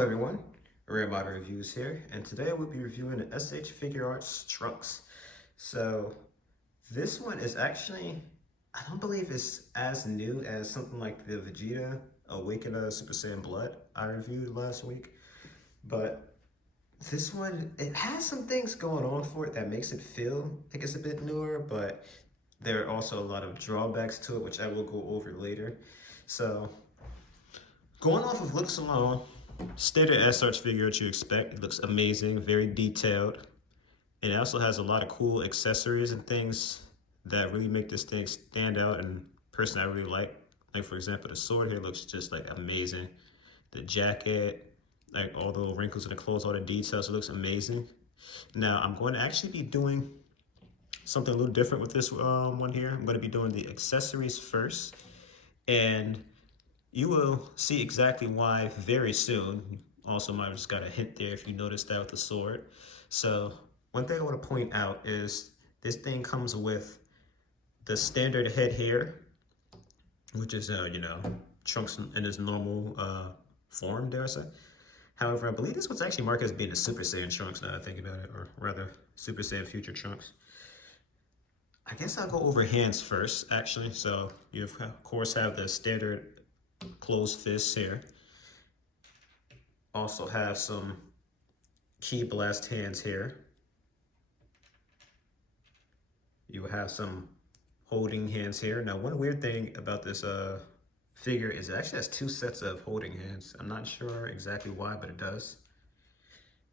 Hello everyone, Rare Model Reviews here, and today we'll be reviewing the SH Figuarts Trunks. So this one is actually, I don't believe it's as new as something like the Vegeta Awakened Super Saiyan Blood I reviewed last week, but this one, it has some things going on for it that makes it feel like it's a bit newer, but there are also a lot of drawbacks to it, which I will go over later. So going off of looks alone, standard SH figure that you expect. It looks amazing, very detailed. And it also has a lot of cool accessories and things that really make this thing stand out, and personally I really like. Like for example, the sword here looks just like amazing. The jacket, like all the little wrinkles in the clothes, all the details, it looks amazing. Now I'm going to actually be doing something a little different with this one here. I'm going to be doing the accessories first, and you will see exactly why very soon. Also, might have just got a hint there if you noticed that with the sword. So one thing I want to point out is this thing comes with the standard head here, which is, Trunks in his normal form, dare I say. However, I believe this one's actually marked as being a Super Saiyan Trunks now that I think about it, or rather Super Saiyan Future Trunks. I guess I'll go over hands first, actually. So you, of course, have the standard closed fists here. Also have some key blast hands here. You have some holding hands here. Now, one weird thing about this figure is it actually has two sets of holding hands. I'm not sure exactly why, but it does.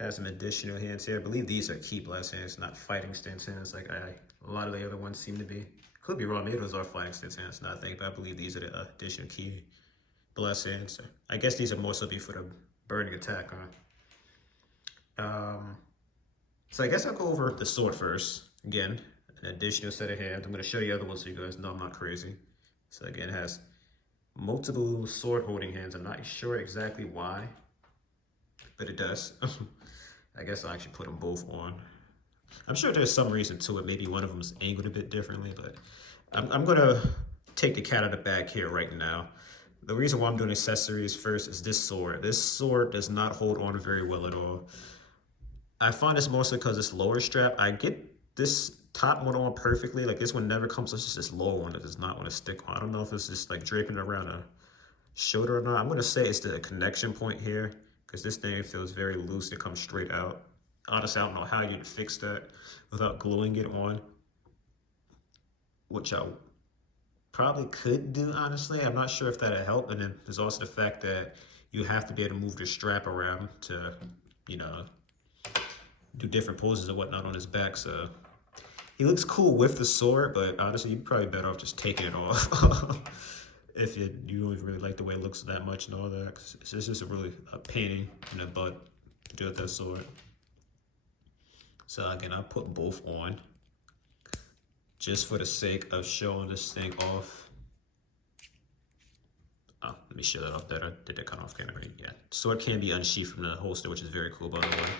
Has some additional hands here. I believe these are key blast hands, not fighting stance hands like a lot of the other ones seem to be. Could be wrong. Maybe those are fighting stance hands, not think, but I believe these are the additional key blast hands. I guess these are more so be for the burning attack, huh? So I guess I'll go over the sword first. Again, an additional set of hands. I'm going to show you other ones so you guys know I'm not crazy. So again, it has multiple sword holding hands. I'm not sure exactly why, but it does. I guess I'll actually put them both on. I'm sure there's some reason to it. Maybe one of them is angled a bit differently, but I'm going to take the cat out of the bag here right now. The reason why I'm doing accessories first is this sword. This sword does not hold on very well at all. I find this mostly because it's lower strap. I get this top one on perfectly. Like this one never comes, it's just this lower one that does not want to stick on. I don't know if it's just like draping around a shoulder or not. I'm going to say it's the connection point here because this thing feels very loose. It comes straight out. Honestly, I don't know how you'd fix that without gluing it on, which I probably could do, honestly. I'm not sure if that'll help. And then there's also the fact that you have to be able to move the strap around to, do different poses and whatnot on his back. So he looks cool with the sword, but honestly, you're probably better off just taking it off if you don't even really like the way it looks that much and all that. 'Cause it's just a painting in the butt to do with that sword. So again, I'll put both on just for the sake of showing this thing off. Oh, let me show that off better. Did that cut off camera? Yeah. Sword can be unsheathed from the holster, which is very cool, by the way.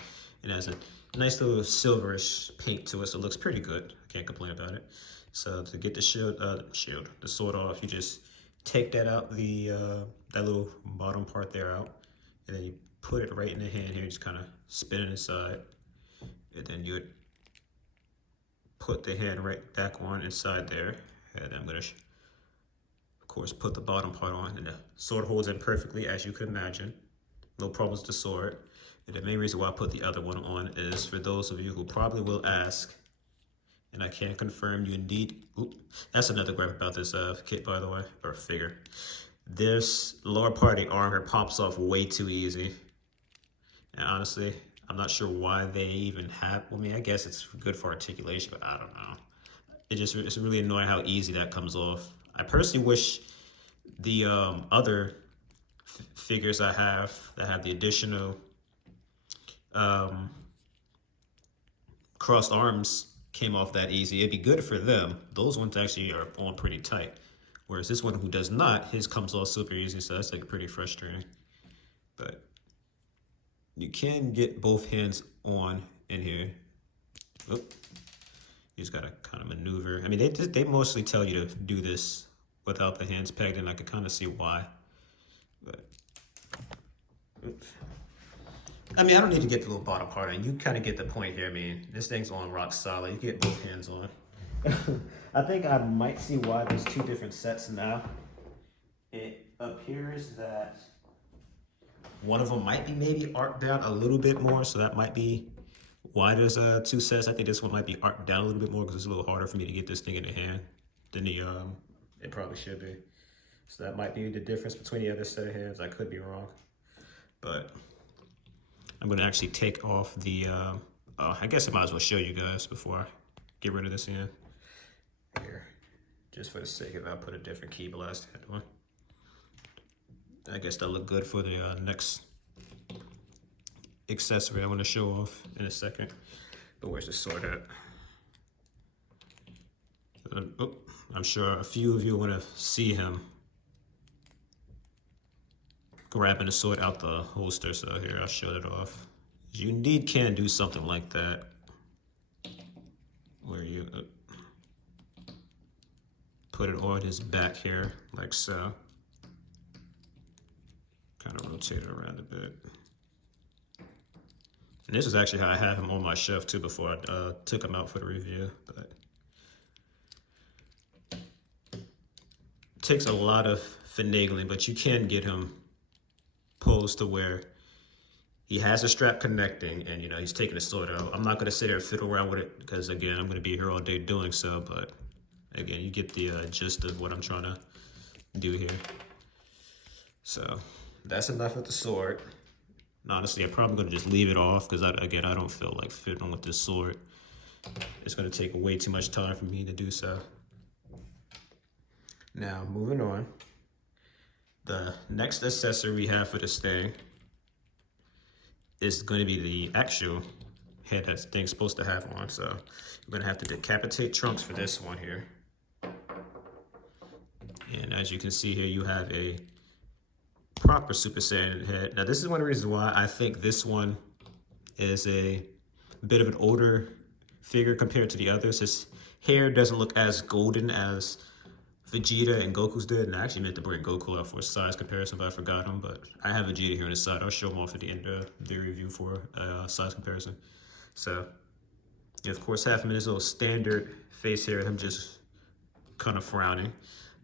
It has a nice little silverish paint to it, so it looks pretty good. I can't complain about it. So to get the the sword off, you just take that out, that little bottom part there out, and then you put it right in the hand here, just kind of spin it inside, and then you would put the hand right back on inside there, and I'm gonna, of course, put the bottom part on, and the sword holds in perfectly, as you can imagine. No problems with the sword. And the main reason why I put the other one on is for those of you who probably will ask, and I can confirm you indeed. That's another gripe about this kit, by the way, or figure. This lower part of the arm here pops off way too easy. And honestly, I'm not sure why they even have, I mean, I guess it's good for articulation, but I don't know. It's really annoying how easy that comes off. I personally wish the other figures I have that have the additional crossed arms came off that easy. It'd be good for them. Those ones actually are on pretty tight. Whereas this one who does not, his comes off super easy, so that's like pretty frustrating. But you can get both hands on in here. Oop. You just gotta kind of maneuver. I mean, they mostly tell you to do this without the hands pegged, and I could kind of see why. But oops. I mean, I don't need to get the little bottom part on. You kind of get the point here. I mean, this thing's on rock solid. You get both hands on. I think I might see why there's two different sets now. It appears that one of them might be maybe arced down a little bit more, so that might be why there's two sets. I think this one might be arced down a little bit more because it's a little harder for me to get this thing in the hand than it probably should be. So that might be the difference between the other set of hands. I could be wrong, but I'm gonna actually take off the, I guess I might as well show you guys before I get rid of this hand. Here, just for the sake of it, I'll put a different key blast head on. I guess that'll look good for the next accessory I want to show off in a second. But where's the sword at? Oh, I'm sure a few of you want to see him grabbing the sword out the holster, so here, I'll show it off. You indeed can do something like that, where you put it on his back here, like so. Kind of rotate it around a bit. And this is actually how I have him on my shelf too before I took him out for the review. But it takes a lot of finagling, but you can get him posed to where he has a strap connecting and, you know, he's taking the sword out. I'm not going to sit there and fiddle around with it because, again, I'm going to be here all day doing so. But, again, you get the gist of what I'm trying to do here. So that's enough with the sword. And honestly, I'm probably going to just leave it off because, again, I don't feel like fiddling with this sword. It's going to take way too much time for me to do so. Now, moving on. The next accessory we have for this thing is going to be the actual head that thing's supposed to have on. So we're going to have to decapitate Trunks for this one here. And as you can see here, you have a proper Super Saiyan head. Now, this is one of the reasons why I think this one is a bit of an older figure compared to the others. His hair doesn't look as golden as Vegeta and Goku's did, and I actually meant to bring Goku out for a size comparison, but I forgot him. But I have Vegeta here on the side. I'll show him off at the end of the review for a size comparison. So, you of course have him in his little standard face here, him just kind of frowning.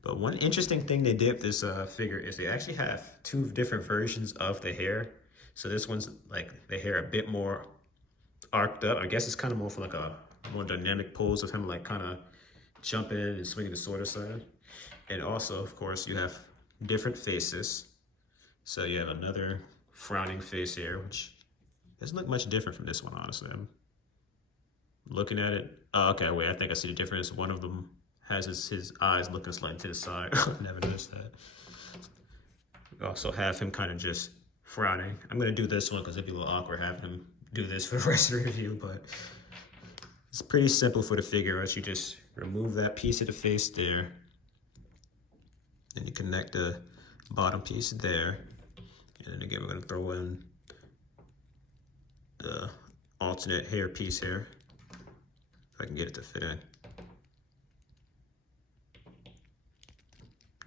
But one interesting thing they did with this figure is they actually have two different versions of the hair. So this one's like the hair a bit more arced up. I guess it's kind of more for like a more dynamic pose of him like kind of jumping and swinging the sword aside. And also, of course, you have different faces. So you have another frowning face here, which doesn't look much different from this one, honestly. I'm looking at it. Oh, okay, wait, I think I see the difference. One of them has his eyes looking slightly to the side. Never noticed that. We also have him kind of just frowning. I'm going to do this one because it'd be a little awkward having him do this for the rest of the review, but it's pretty simple for the figure. You just remove that piece of the face there. And you connect the bottom piece there. And then again, we're going to throw in the alternate hair piece here. If I can get it to fit in.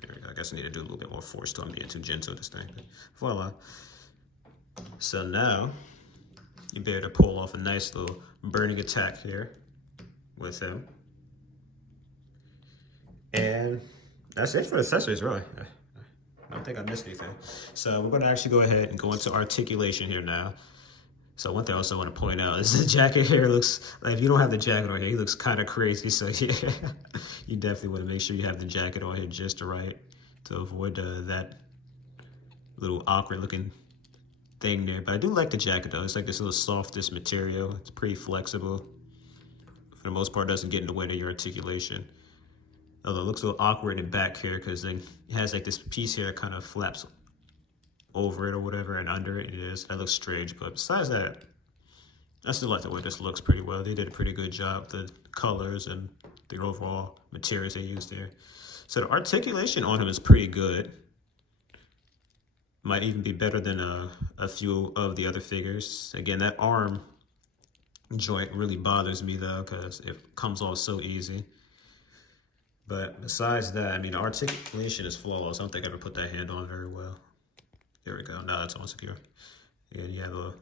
There we go. I guess I need to do a little bit more force to it. I'm being too gentle with this thing. Voila. So now, you'll be able to pull off a nice little burning attack here with him. And that's it for the accessories, really. I don't think I missed anything. So we're going to actually go ahead and go into articulation here now. So one thing I also want to point out is the jacket here looks, like if you don't have the jacket on here, he looks kind of crazy. So yeah, you definitely want to make sure you have the jacket on here just right to avoid that little awkward looking thing there. But I do like the jacket though. It's like this little softest material. It's pretty flexible. For the most part, it doesn't get in the way of your articulation. Although it looks a little awkward in the back here because then it has like this piece here that kind of flaps over it or whatever, and under it is. That looks strange, but besides that, I still like the way this looks pretty well. They did a pretty good job, the colors and the overall materials they used there. So the articulation on him is pretty good. Might even be better than a few of the other figures. Again, that arm joint really bothers me though because it comes off so easy. But besides that, I mean, the articulation is flawless. I don't think I ever put that hand on very well. There we go. Now that's on secure. And you have a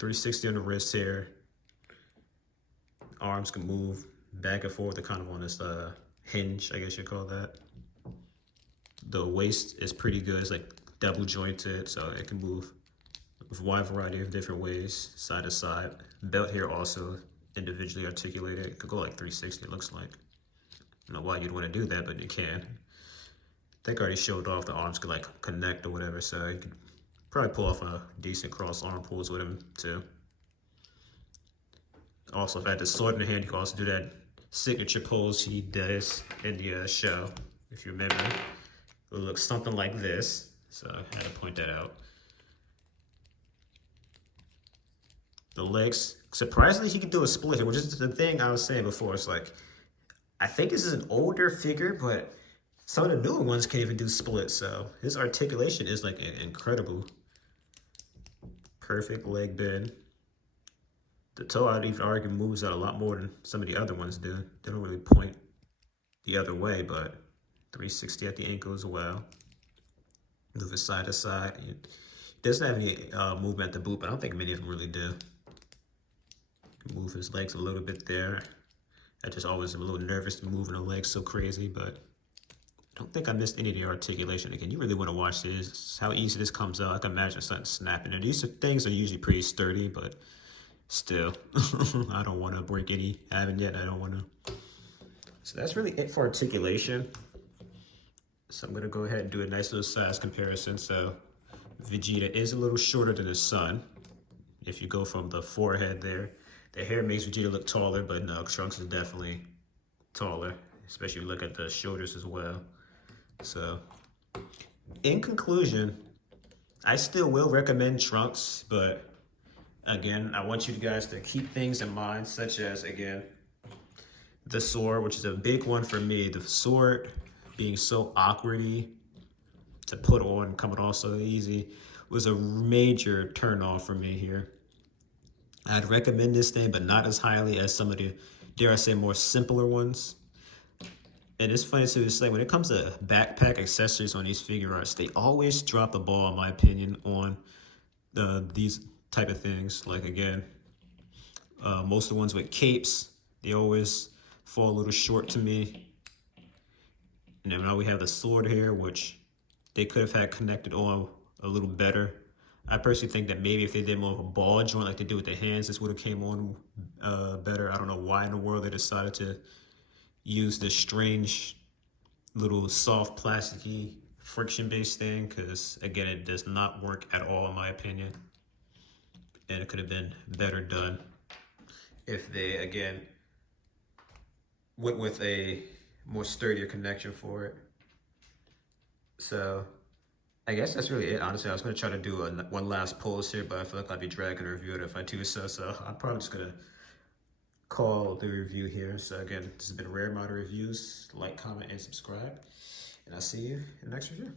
360 on the wrist here. Arms can move back and forth. They're kind of on this hinge, I guess you call that. The waist is pretty good. It's like double jointed, so it can move with a wide variety of different ways, side to side. Belt here also individually articulated. It could go like 360, it looks like. I don't know why you'd want to do that, but you can. I think I already showed off the arms could like connect or whatever, so you could probably pull off a decent cross arm pulls with him too. Also, if I had the sword in the hand, you can also do that signature pose he does in the show. If you remember, it looks something like this. So I had to point that out. The legs, surprisingly, he can do a split here, which is the thing I was saying before. It's like, I think this is an older figure, but some of the newer ones can't even do splits. So his articulation is like incredible. Perfect leg bend. The toe, I'd even argue, moves out a lot more than some of the other ones do. They don't really point the other way, but 360 at the ankle as well. Move it side to side. He doesn't have any movement at the boot, but I don't think many of them really do. Move his legs a little bit there. I just always am a little nervous moving the legs so crazy, but I don't think I missed any of the articulation. Again, you really want to watch this. How easy this comes out. I can imagine something snapping. And these things are usually pretty sturdy, but still, I don't want to break any. I haven't yet. I don't want to. So that's really it for articulation. So I'm going to go ahead and do a nice little size comparison. So Vegeta is a little shorter than his son. If you go from the forehead there, the hair makes Vegeta look taller, but no, Trunks is definitely taller, especially if you look at the shoulders as well. So in conclusion, I still will recommend Trunks, but again, I want you guys to keep things in mind, such as, again, the sword, which is a big one for me. The sword being so awkwardy to put on, coming off so easy, was a major turn off for me here. I'd recommend this thing, but not as highly as some of the, dare I say, more simpler ones. And it's funny too, it's like when it comes to backpack accessories on these Figuarts, they always drop the ball, in my opinion, on these type of things. Like, again, most of the ones with capes, they always fall a little short to me. And then now we have the sword here, which they could have had connected on a little better. I personally think that maybe if they did more of a ball joint like they do with the hands, this would have came on better. I don't know why in the world they decided to use this strange little soft plasticky friction-based thing, because again, it does not work at all in my opinion. And it could have been better done if they, again, went with a more sturdier connection for it. So I guess that's really it, honestly. I was going to try to do one last pose here, but I feel like I'd be dragging a review if I do so. So I'm probably just going to call the review here. So again, this has been Rare Model Reviews. Like, comment, and subscribe. And I'll see you in the next review.